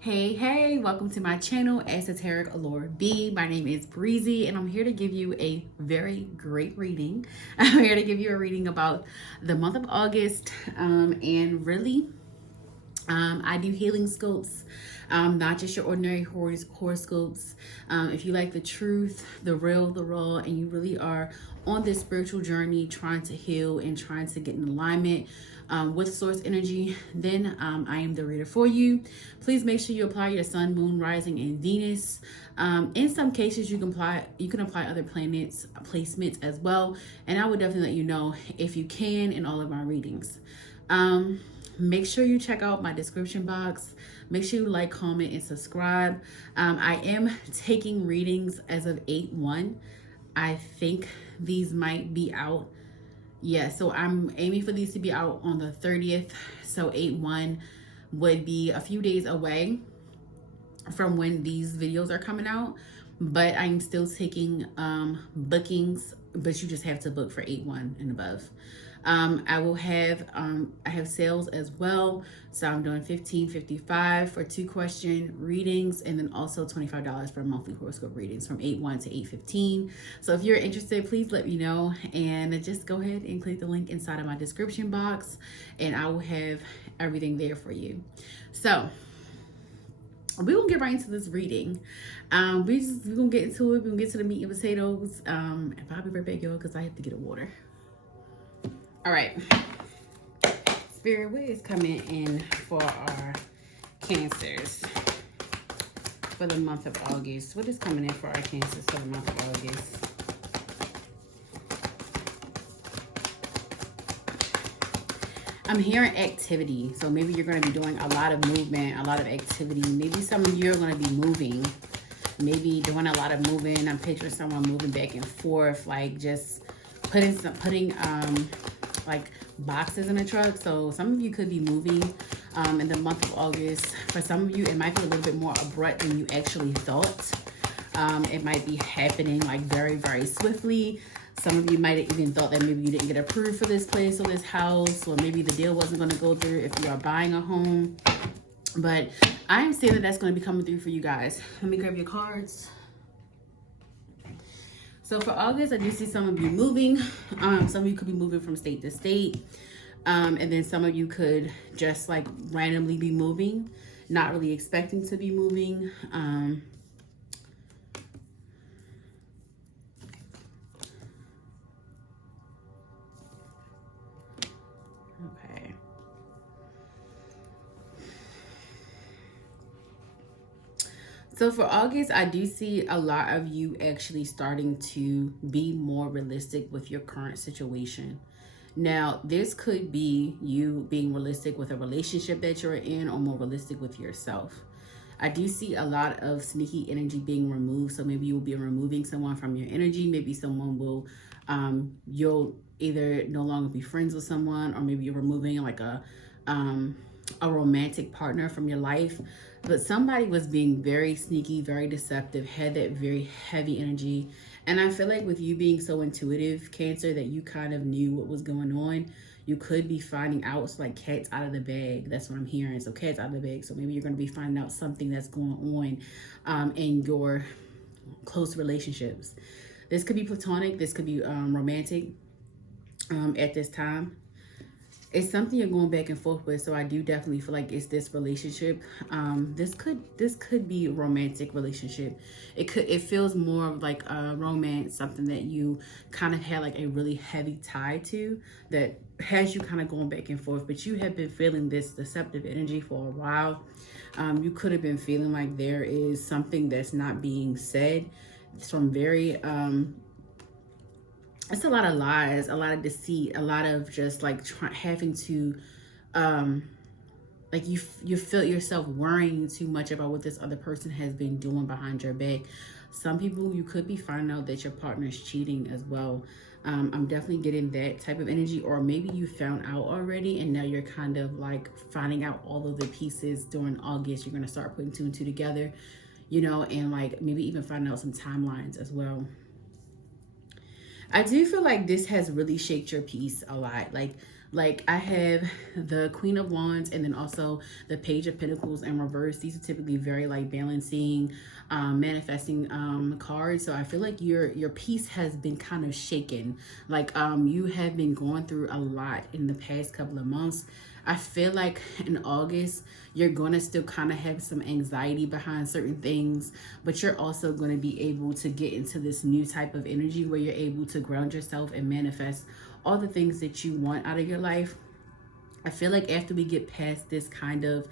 Hey, welcome to my channel, Esoteric Allure B. My name is Breezy, and I'm here to give you a very great reading. I'm here to give you a reading about the month of August, and really, I do healing scopes, not just your ordinary horoscopes. If you like the truth, the real, the raw, and you really are on this spiritual journey trying to heal and trying to get in alignment with source energy, then I am the reader for you. Please make sure you apply your sun, moon, rising, and Venus. In some cases, you can apply other planets placements as well, and I would definitely let you know if you can in all of my readings. Make sure you check out my description box. Make sure you like, comment, and subscribe. I am taking readings as of 8/1. I think these might be out. Yeah, so I'm aiming for these to be out on the 30th. So 8/1 would be a few days away from when these videos are coming out. But I'm still taking bookings, but you just have to book for 8/1 and above. I have sales as well. So I'm doing $15.55 for 2-question readings, and then also $25 for monthly horoscope readings from 8/1 to 8/15. So if you're interested, please let me know, and just go ahead and click the link inside of my description box, and I will have everything there for you. So we're gonna get right into this reading. We're gonna get into it. We're gonna get to the meat and potatoes. And I'll be right back, y'all, because I have to get a water. All right, Spirit, what is coming in for our Cancers for the month of August? What is coming in for our Cancers for the month of August? I'm hearing activity, so maybe you're going to be doing a lot of movement, a lot of activity. Maybe some of you are going to be moving, maybe doing a lot of moving. I'm picturing someone moving back and forth, like just putting like boxes in a truck. So some of you could be moving in the month of August. For some of you, it might be a little bit more abrupt than you actually thought. It might be happening like very, very swiftly. Some of you might have even thought that maybe you didn't get approved for this place or this house, or maybe the deal wasn't going to go through if you are buying a home. But I am saying that that's going to be coming through for you guys. Let me grab your cards. So for August, I do see some of you moving. Some of you could be moving from state to state. And then some of you could just like randomly be moving, not really expecting to be moving. Okay. So for August, I do see a lot of you actually starting to be more realistic with your current situation. Now, this could be you being realistic with a relationship that you're in, or more realistic with yourself. I do see a lot of sneaky energy being removed. So maybe you'll be removing someone from your energy. Maybe someone will, you'll either no longer be friends with someone, or maybe you're removing like a romantic partner from your life. But somebody was being very sneaky, very deceptive, had that very heavy energy. And I feel like with you being so intuitive, Cancer, that you kind of knew what was going on. You could be finding out. It's like cats out of the bag. That's what I'm hearing. So cats out of the bag. So maybe you're going to be finding out something that's going on in your close relationships. This could be platonic. This could be romantic at this time. It's something you're going back and forth with. So I do definitely feel like it's this relationship. This could be a romantic relationship. It feels more like a romance, something that you kind of had like a really heavy tie to, that has you kind of going back and forth. But you have been feeling this deceptive energy for a while. You could have been feeling like there is something that's not being said. Some very it's a lot of lies, a lot of deceit, a lot of just like having to, like you feel yourself worrying too much about what this other person has been doing behind your back. Some people, you could be finding out that your partner is cheating as well. I'm definitely getting that type of energy, or maybe you found out already and now you're kind of like finding out all of the pieces during August. You're going to start putting 2 and 2 together, you know, and like maybe even finding out some timelines as well. I do feel like this has really shaked your peace a lot. Like Like I have the Queen of Wands and then also the Page of Pentacles in reverse. These are typically very like balancing, manifesting cards. So I feel like your peace has been kind of shaken. Like you have been going through a lot in the past couple of months. I feel like in August, you're going to still kind of have some anxiety behind certain things, but you're also going to be able to get into this new type of energy where you're able to ground yourself and manifest all the things that you want out of your life. I feel like after we get past this kind of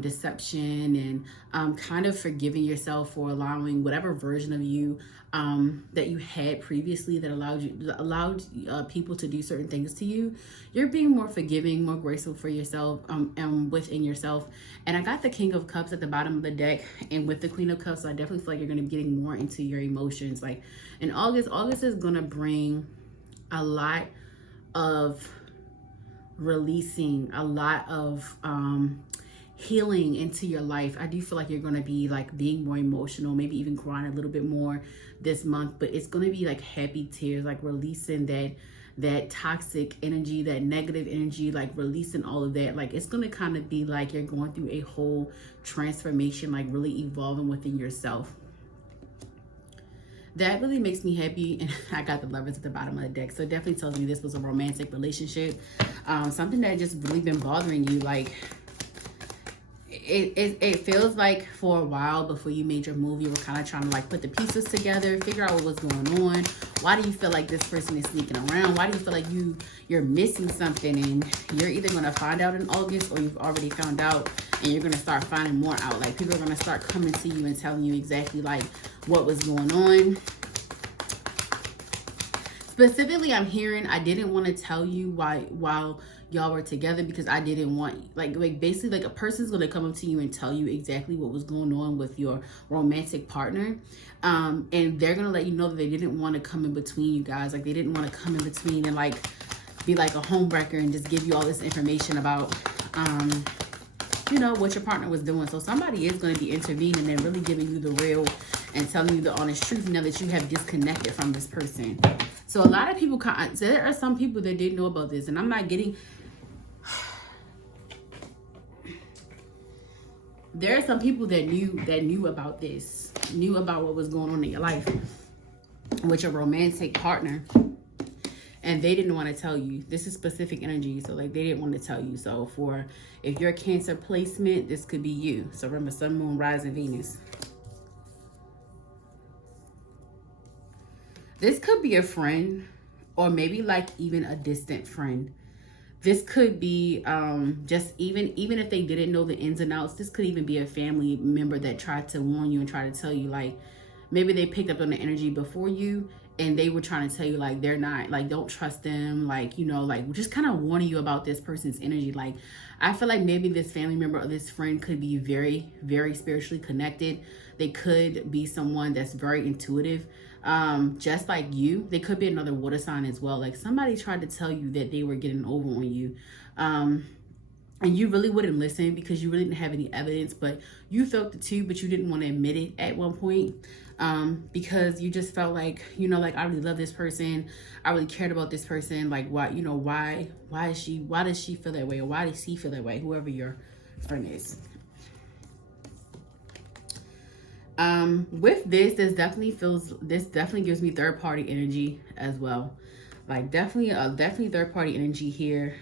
deception and kind of forgiving yourself for allowing whatever version of you that you had previously that allowed people to do certain things to you, you're being more forgiving, more graceful for yourself and within yourself. And I got the King of Cups at the bottom of the deck, and with the Queen of Cups, so I definitely feel like you're going to be getting more into your emotions. Like in August is going to bring a lot of releasing, a lot of healing into your life. I do feel like you're going to be like being more emotional, maybe even crying a little bit more this month, but it's going to be like happy tears, like releasing that toxic energy, that negative energy, like releasing all of that. Like it's going to kind of be like you're going through a whole transformation, like really evolving within yourself. That really makes me happy. And I got the Lovers at the bottom of the deck, so it definitely tells me this was a romantic relationship, something that just really been bothering you. Like it feels like for a while before you made your move, you were kind of trying to like put the pieces together, figure out what was going on. Why do you feel like this person is sneaking around? Why do you feel like you're missing something? And you're either going to find out in August, or you've already found out and you're going to start finding more out. Like people are going to start coming to you and telling you exactly like what was going on. Specifically, I'm hearing I didn't want to tell you while y'all were together, because I didn't want like basically like a person's going to come up to you and tell you exactly what was going on with your romantic partner, and they're going to let you know that they didn't want to come in between you guys. Like they didn't want to come in between and like be like a homewrecker and just give you all this information about you know, what your partner was doing. So somebody is going to be intervening and really giving you the real and telling you the honest truth now that you have disconnected from this person. So a lot of people, there are some people that didn't know about this, and I'm not getting, there are some people that knew about this, knew about what was going on in your life with your romantic partner, and they didn't want to tell you. This is specific energy, so like they didn't want to tell you. So for if you're a Cancer placement, this could be you. So remember, Sun, Moon, Rising, Venus. This could be a friend, or maybe like even a distant friend. This could be just even if they didn't know the ins and outs, this could even be a family member that tried to warn you and try to tell you, like maybe they picked up on the energy before you and they were trying to tell you like they're not, like don't trust them, like, you know, like just kind of warning you about this person's energy. Like I feel like maybe this family member or this friend could be very, very spiritually connected. They could be someone that's very intuitive, just like you. They could be another water sign as well. Like somebody tried to tell you that they were getting over on you, and you really wouldn't listen because you really didn't have any evidence, but you felt it too, but you didn't want to admit it at one point, because you just felt like, you know, like I really love this person, I really cared about this person. Like why, you know, why does she feel that way, or why does he feel that way, whoever your friend is. With this, this definitely gives me third party energy as well. Like definitely third party energy here.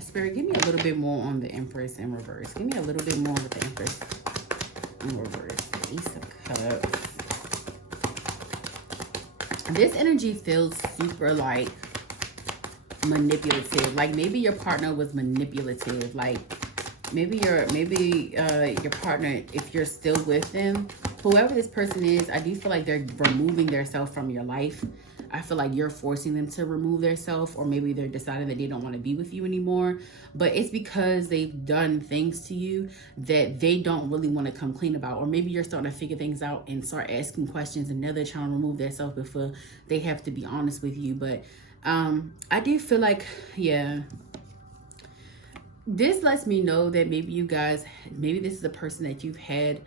Spirit, give me a little bit more on the Empress in reverse. Give me a little bit more with the Empress in reverse. The Ace of Cups. This energy feels super like manipulative. Like maybe your partner was manipulative. Like maybe your partner, if you're still with them, whoever this person is, I do feel like they're removing themselves from your life. I feel like you're forcing them to remove themselves, or maybe they're deciding that they don't want to be with you anymore. But it's because they've done things to you that they don't really want to come clean about. Or maybe you're starting to figure things out and start asking questions, and now they're trying to remove themselves before they have to be honest with you. But I do feel like, yeah, this lets me know that maybe you guys, maybe this is a person that you've had,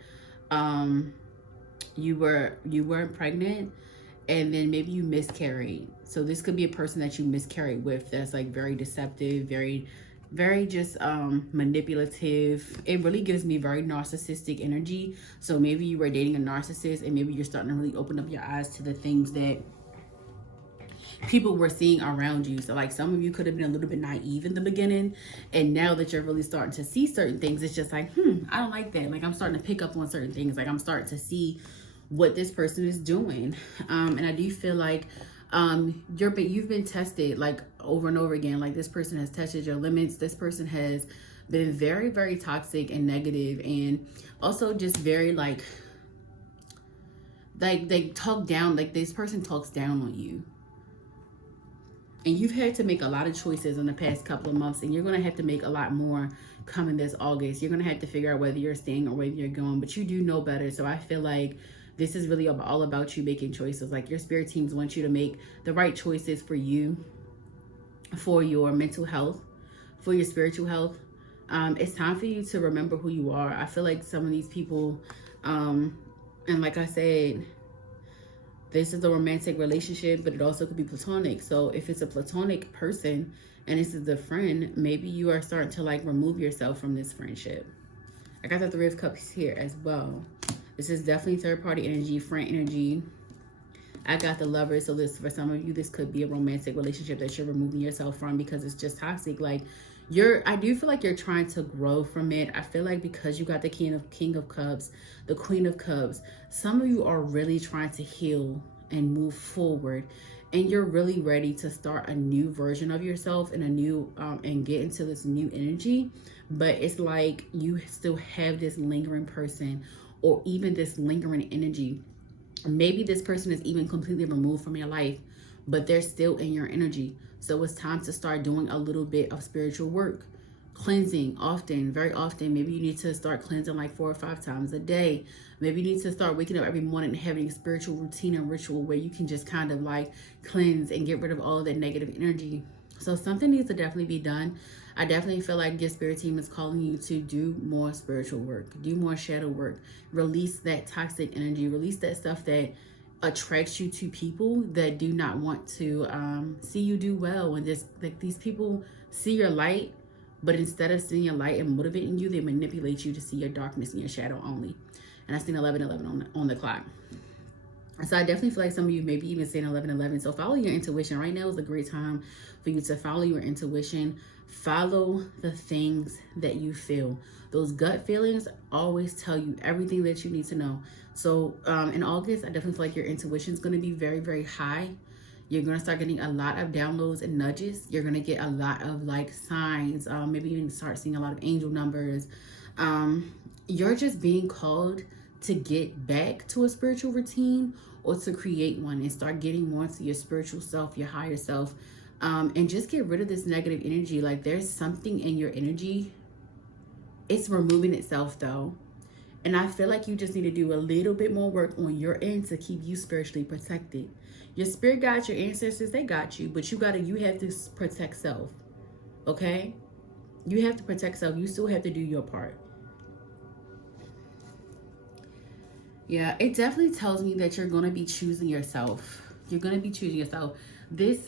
you weren't pregnant, and then maybe you miscarried. So this could be a person that you miscarried with that's like very deceptive, very just manipulative. It really gives me very narcissistic energy. So maybe you were dating a narcissist, and maybe you're starting to really open up your eyes to the things that people were seeing around you. So like some of you could have been a little bit naive in the beginning, and now that you're really starting to see certain things, it's just like, I don't like that. Like I'm starting to pick up on certain things. Like I'm starting to see what this person is doing. And I do feel like you've been tested like over and over again. Like this person has tested your limits. This person has been very, very toxic and negative, and also just very like they talk down. Like this person talks down on you. And you've had to make a lot of choices in the past couple of months, and you're going to have to make a lot more coming this August. You're going to have to figure out whether you're staying or whether you're going, but you do know better. So I feel like this is really all about you making choices. Like your spirit teams want you to make the right choices for you, for your mental health, for your spiritual health. It's time for you to remember who you are. I feel like some of these people, and like I said, this is a romantic relationship, but it also could be platonic. So if it's a platonic person and this is a friend, maybe you are starting to like remove yourself from this friendship. I got the Three of Cups here as well. This is definitely third party energy, friend energy. I got the Lovers. So this, for some of you, this could be a romantic relationship that you're removing yourself from because it's just toxic. Like I do feel like you're trying to grow from it. I feel like because you got the King of Cups, the Queen of Cups, some of you are really trying to heal and move forward, and you're really ready to start a new version of yourself and a new and get into this new energy. But it's like you still have this lingering person, or even this lingering energy. Maybe this person is even completely removed from your life, but they're still in your energy. So it's time to start doing a little bit of spiritual work, cleansing often, very often. Maybe you need to start cleansing like 4 or 5 times a day. Maybe you need to start waking up every morning and having a spiritual routine and ritual where you can just kind of like cleanse and get rid of all of that negative energy. So something needs to definitely be done. I definitely feel like your spirit team is calling you to do more spiritual work, do more shadow work, release that toxic energy, release that stuff that attracts you to people that do not want to see you do well. And just like these people see your light, but instead of seeing your light and motivating you, they manipulate you to see your darkness and your shadow only. And I seen 11:11 on the clock. So I definitely feel like some of you maybe even saying 11:11. So follow your intuition. Right now is a great time for you to follow your intuition. Follow the things that you feel. Those gut feelings always tell you everything that you need to know. So in August, I definitely feel like your intuition is going to be very, very high. You're going to start getting a lot of downloads and nudges. You're going to get a lot of like signs. Maybe even start seeing a lot of angel numbers. You're just being called to get back to a spiritual routine, or to create one and start getting more into your spiritual self, your higher self, and just get rid of this negative energy. Like there's something in your energy. It's removing itself though. And I feel like you just need to do a little bit more work on your end to keep you spiritually protected. Your spirit guides, your ancestors, they got you, but you have to protect self. Okay? You have to protect self. You still have to do your part. Yeah, it definitely tells me that you're going to be choosing yourself. You're going to be choosing yourself. This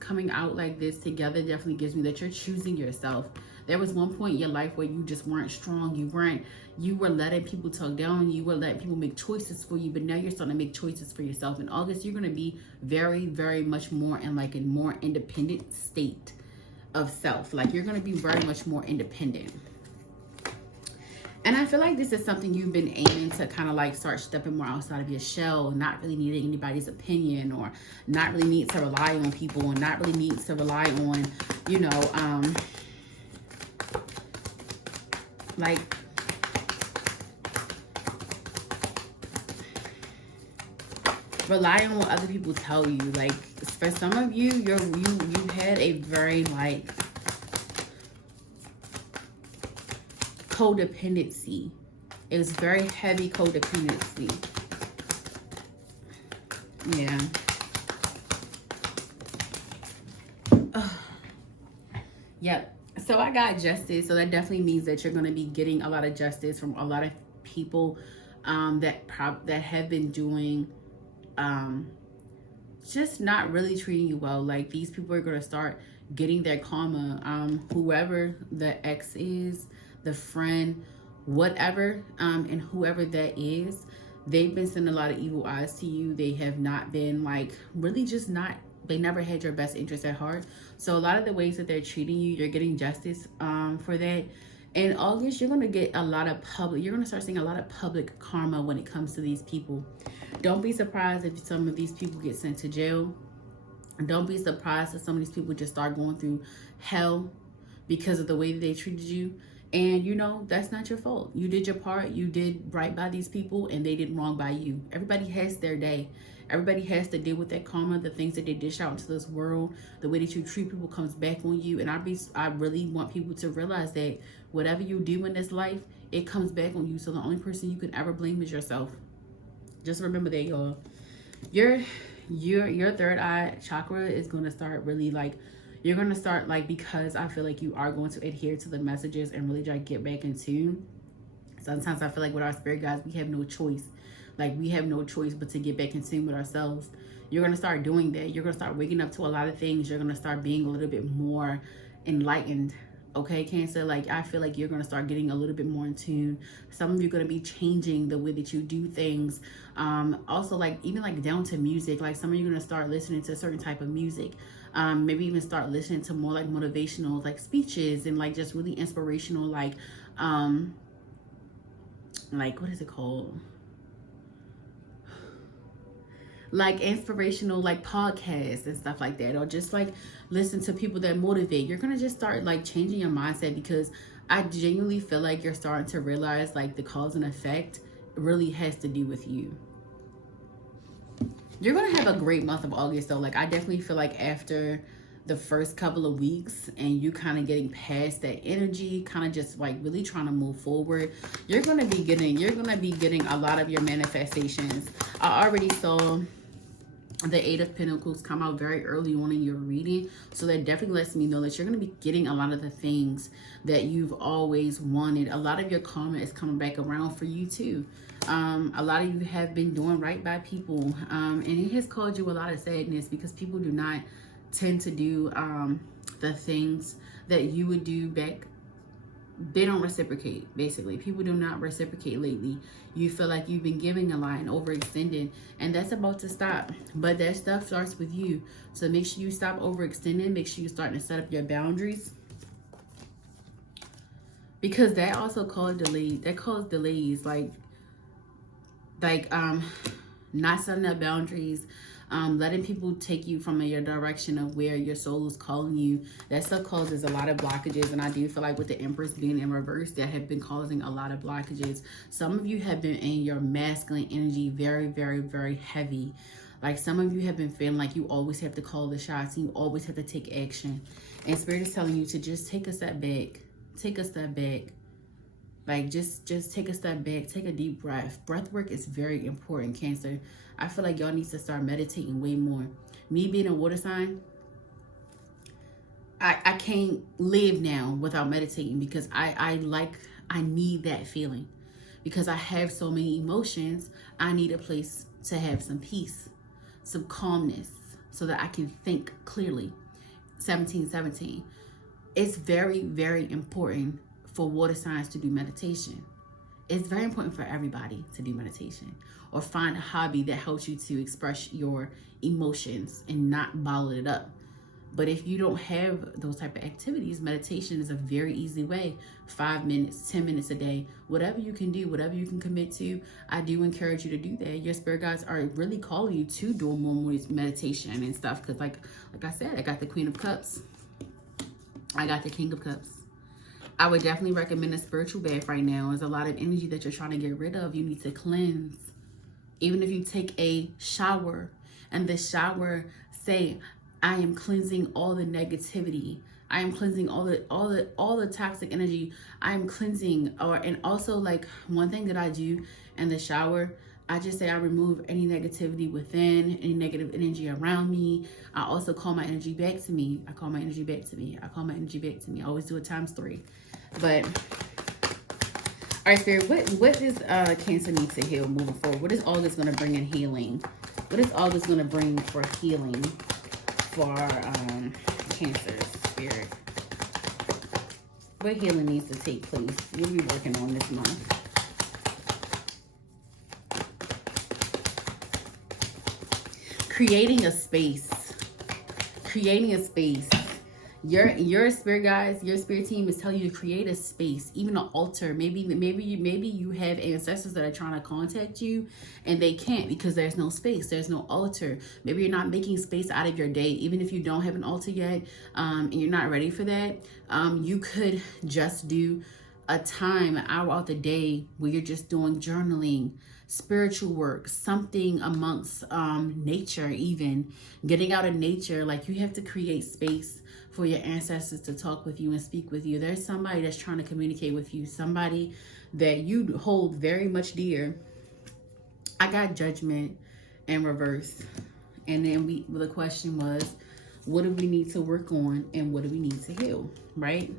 coming out like this together definitely gives me that you're choosing yourself. There was one point in your life where you just weren't strong. You were letting people talk down. You were letting people make choices for you, but now you're starting to make choices for yourself. In August, you're going to be very, very much more in like a more independent state of self. Like you're going to be very much more independent. And I feel like this is something you've been aiming to kind of like start stepping more outside of your shell, not really needing anybody's opinion, or not really need to rely on people, and not really need to rely on, you know, like rely on what other people tell you. Like, for some of you, you had a very, like, codependency. It was very heavy codependency. Yeah. Yep. So I got justice. So that definitely means that you're going to be getting a lot of justice from a lot of people that have been doing just not really treating you well. Like, these people are going to start getting their karma. Whoever the ex is, the friend, whatever, and whoever that is, they've been sending a lot of evil eyes to you. They have not been, like, really just not, they never had your best interest at heart. So a lot of the ways that they're treating you, you're getting justice for that. In August, you're going to get a lot of you're going to start seeing a lot of public karma when it comes to these people. Don't be surprised if some of these people get sent to jail. Don't be surprised if some of these people just start going through hell because of the way that they treated you. And, you know, that's not your fault. You did your part. You did right by these people, and they did wrong by you. Everybody has their day. Everybody has to deal with that karma, the things that they dish out into this world. The way that you treat people comes back on you. And I really want people to realize that whatever you do in this life, it comes back on you. So the only person you can ever blame is yourself. Just remember that, y'all. Your third eye chakra is going to start really, like, you're going to start, like, because I feel like you are going to adhere to the messages and really try to get back in tune. Sometimes I feel like with our spirit guides, we have no choice. Like, we have no choice but to get back in tune with ourselves. You're going to start doing that. You're going to start waking up to a lot of things. You're going to start being a little bit more enlightened. Okay, Cancer, like, I feel like you're going to start getting a little bit more in tune. Some of you are going to be changing the way that you do things. Also, like, even, like, down to music. Like, some of you are going to start listening to a certain type of music. Maybe even start listening to more, like, motivational, like, speeches and, like, just really inspirational, like, what is it called? Like, inspirational, like, podcasts and stuff like that, or just, like, listen to people that motivate. You're gonna just start, like, changing your mindset, because I genuinely feel like you're starting to realize, like, the cause and effect really has to do with you. You're gonna have a great month of August, though. Like, I definitely feel like after the first couple of weeks and you kind of getting past that energy, kind of just, like, really trying to move forward, you're gonna be getting a lot of your manifestations. I already saw the Eight of Pentacles come out very early on in your reading. So that definitely lets me know that you're going to be getting a lot of the things that you've always wanted. A lot of your karma is coming back around for you too. A lot of you have been doing right by people. And it has caused you a lot of sadness, because people do not tend to do the things that you would do back. They don't reciprocate, basically. People do not reciprocate lately. You feel like you've been giving a lot and overextending, and that's about to stop. But that stuff starts with you. So make sure you stop overextending. Make sure you're starting to set up your boundaries, because that also caused delays. Like not setting up boundaries, letting people take you from your direction of where your soul is calling you. That stuff causes a lot of blockages. And I do feel like with the Empress being in reverse, that have been causing a lot of blockages. Some of you have been in your masculine energy very, very, very heavy. Like, some of you have been feeling like you always have to call the shots and you always have to take action. And Spirit is telling you to just take a step back. Take a step back. Like, just take a step back. Take a deep breath. Breath work is very important, Cancer. I feel like y'all need to start meditating way more. Me being a water sign, I can't live now without meditating, because I need that feeling. Because I have so many emotions, I need a place to have some peace, some calmness, so that I can think clearly. 1717. It's very, very important for water signs to do meditation. It's very important for everybody to do meditation, or find a hobby that helps you to express your emotions and not bottle it up. But if you don't have those type of activities, meditation is a very easy way. 5 minutes, 10 minutes a day, whatever you can do, whatever you can commit to, I do encourage you to do that. Your spirit guides are really calling you to do more meditation and stuff. Because like I said, I got the Queen of Cups. I got the King of Cups. I would definitely recommend a spiritual bath right now. There's a lot of energy that you're trying to get rid of. You need to cleanse. Even if you take a shower and the shower say, I am cleansing all the negativity. I am cleansing all the toxic energy. I am cleansing, and also like one thing that I do in the shower, I just say I remove any negativity within, any negative energy around me. I also call my energy back to me. I call my energy back to me. I call my energy back to me. I always do it ×3. But all right, Spirit, what does Cancer need to heal moving forward? What is August going to bring in healing? What is August going to bring for healing for Cancer, Spirit? What healing needs to take place? What are we working on this month? Creating a space. Creating a space. Your spirit guys, your spirit team is telling you to create a space, even an altar. Maybe you have ancestors that are trying to contact you and they can't because there's no space, there's no altar. Maybe you're not making space out of your day, even if you don't have an altar yet, and you're not ready for that. You could just do a time, an hour out the day where you're just doing journaling, spiritual work, something amongst nature, even getting out of nature. Like, you have to create space for your ancestors to talk with you and speak with you. There's somebody that's trying to communicate with you, somebody that you hold very much dear. I got Judgment in reverse. And then the question was, what do we need to work on and what do we need to heal, right?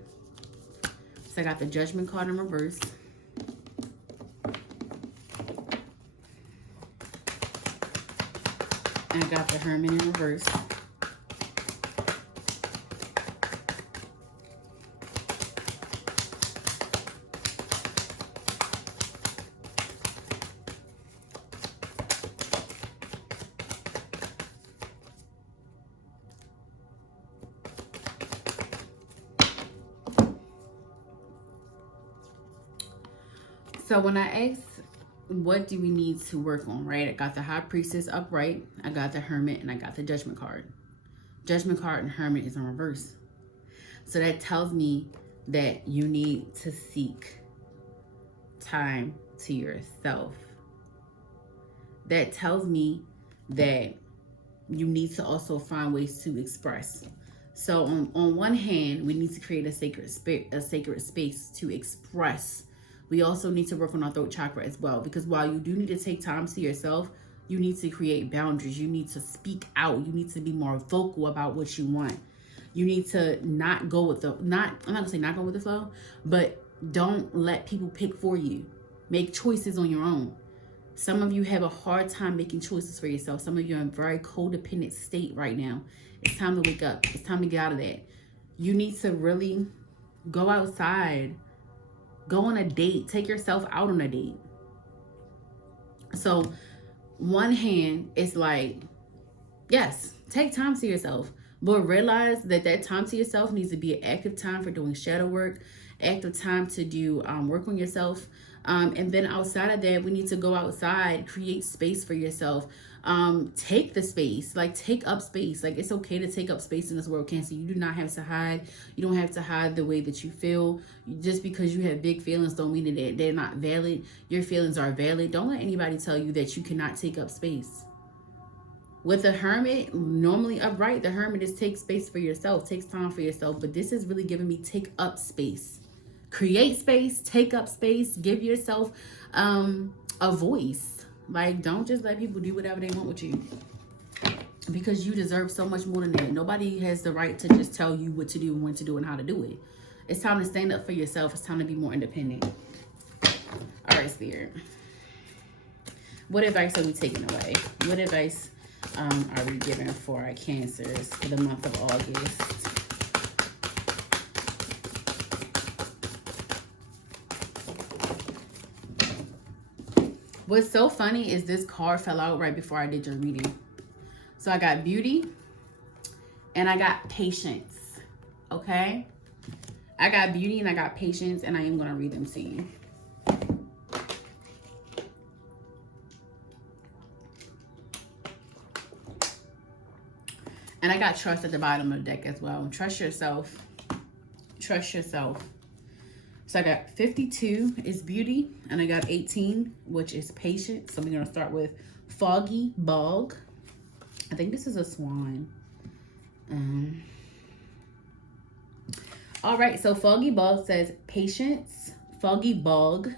So I got the Judgment card in reverse. And I got the Hermit in reverse. So when I asked, what do we need to work on, right? I got the High Priestess upright, I got the Hermit, and I got the Judgment card. Judgment card and Hermit is in reverse. So that tells me that you need to seek time to yourself. That tells me that you need to also find ways to express. So on one hand, we need to create a sacred space to express. We also need to work on our throat chakra as well, because while you do need to take time to yourself, you need to create boundaries. You need to speak out. You need to be more vocal about what you want. You need to not go with the, I'm not gonna say not go with the flow, but don't let people pick for you. Make choices on your own. Some of you have a hard time making choices for yourself. Some of you are in a very codependent state right now. It's time to wake up. It's time to get out of that. You need to really go outside. Go on a date. Take yourself out on a date. So one hand, it's like, yes, take time to yourself, but realize that that time to yourself needs to be an active time for doing shadow work, active time to do work on yourself. And then outside of that, we need to go outside, create space for yourself. Take the space, like take up space. Like, it's okay to take up space in this world, Cancer. You do not have to hide. You don't have to hide the way that you feel. Just because you have big feelings don't mean that they're not valid. Your feelings are valid. Don't let anybody tell you that you cannot take up space. With the Hermit, normally upright, the Hermit is take space for yourself, takes time for yourself. But this is really giving me take up space. Create space, take up space, give yourself a voice. Like, don't just let people do whatever they want with you, because you deserve so much more than that. Nobody has the right to just tell you what to do and when to do and how to do it. It's time to stand up for yourself. It's time to be more independent. All right, Spirit. What advice are we taking away? What advice are we giving for our Cancers for the month of August? What's so funny is this card fell out right before I did your reading. So I got Beauty and I got Patience, okay? I got Beauty and I got Patience, and I am going to read them to you. And I got Trust at the bottom of the deck as well. Trust yourself. Trust yourself. So I got 52 is beauty, and I got 18, which is patience. So we're going to start with foggy bog. I think this is a swan. All right, so foggy bog says patience, foggy bog.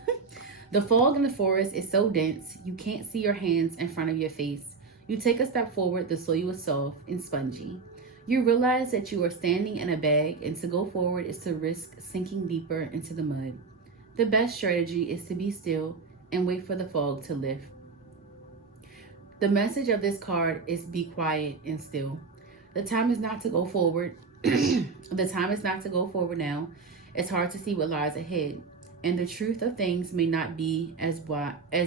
The fog in the forest is so dense, you can't see your hands in front of your face. You take a step forward, the soil is soft and spongy. You realize that you are standing in a bag, and to go forward is to risk sinking deeper into the mud. The best strategy is to be still and wait for the fog to lift. The message of this card is be quiet and still. The time is not to go forward. The time is not to go forward now. It's hard to see what lies ahead, and the truth of things may not be as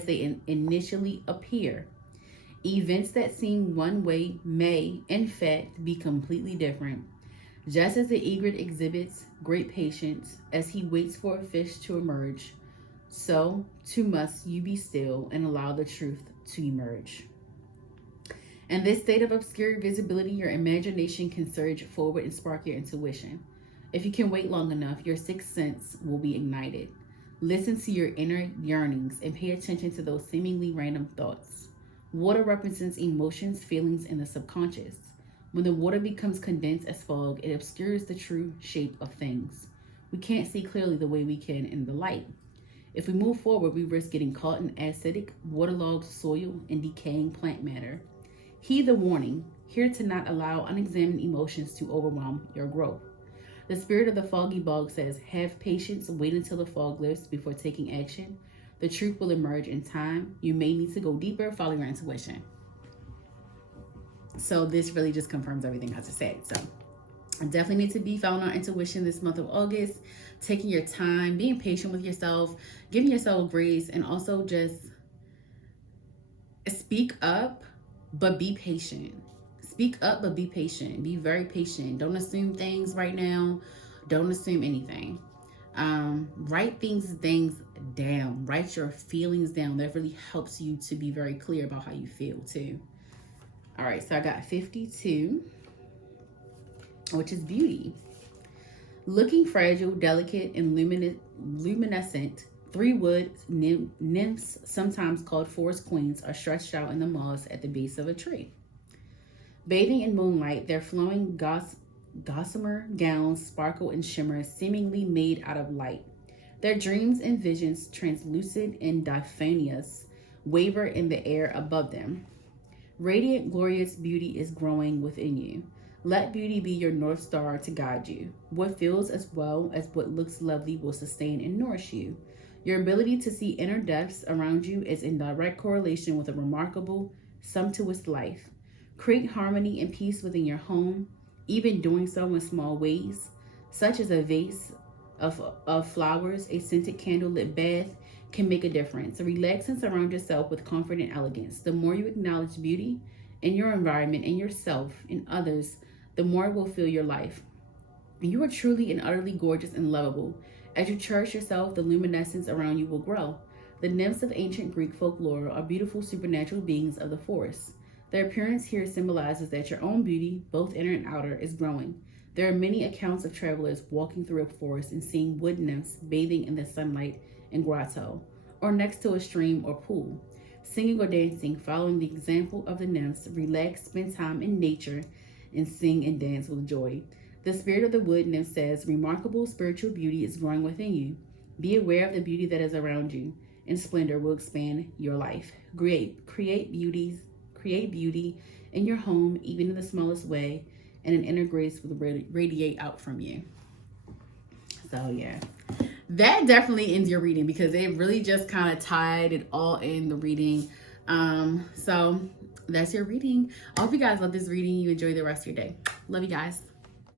they initially appear. Events that seem one way may, in fact, be completely different. Just as the egret exhibits great patience as he waits for a fish to emerge, so too must you be still and allow the truth to emerge. In this state of obscure visibility, your imagination can surge forward and spark your intuition. If you can wait long enough, your sixth sense will be ignited. Listen to your inner yearnings and pay attention to those seemingly random thoughts. Water represents emotions, feelings, and the subconscious. When the water becomes condensed as fog, it obscures the true shape of things. We can't see clearly the way we can in the light. If we move forward, we risk getting caught in acidic, waterlogged soil and decaying plant matter. Heed the warning, here to not allow unexamined emotions to overwhelm your growth. The spirit of the foggy bog says, have patience, wait until the fog lifts before taking action. The truth will emerge in time. You may need to go deeper, follow your intuition. So this really just confirms everything I just said. So I definitely need to be following our intuition this month of August, taking your time, being patient with yourself, giving yourself grace, and also just speak up, but be patient. Speak up, but be patient. Be very patient. Don't assume things right now. Don't assume anything. Write things down. Write your feelings down. That really helps you to be very clear about how you feel too. All right, so I got 52, which is beauty. Looking fragile, delicate, and luminescent, 3-wood nymphs, sometimes called forest queens, are stretched out in the moss at the base of a tree. Bathing in moonlight, their flowing gossamer gowns sparkle and shimmer, seemingly made out of light. Their dreams and visions, translucent and diaphanous, waver in the air above them. Radiant, glorious beauty is growing within you. Let beauty be your North Star to guide you. What feels as well as what looks lovely will sustain and nourish you. Your ability to see inner depths around you is in direct correlation with a remarkable, sumptuous life. Create harmony and peace within your home, even doing so in small ways, such as a vase of flowers, a scented candlelit bath can make a difference. Relax and surround yourself with comfort and elegance. The more you acknowledge beauty in your environment and yourself and others, the more it will fill your life. You are truly and utterly gorgeous and lovable. As you cherish yourself, the luminescence around you will grow. The nymphs of ancient Greek folklore are beautiful supernatural beings of the forest. Their appearance here symbolizes that your own beauty, both inner and outer, is growing. There are many accounts of travelers walking through a forest and seeing wood nymphs bathing in the sunlight in grotto, or next to a stream or pool, singing or dancing, following the example of the nymphs. Relax, spend time in nature, and sing and dance with joy. The spirit of the wood nymph says, remarkable spiritual beauty is growing within you. Be aware of the beauty that is around you, and splendor will expand your life. Create beauty in your home, even in the smallest way, and an inner grace will radiate out from you. So yeah, that definitely ends your reading because it really just kind of tied it all in the reading. So that's your reading. I hope you guys love this reading. You enjoy the rest of your day. Love you guys.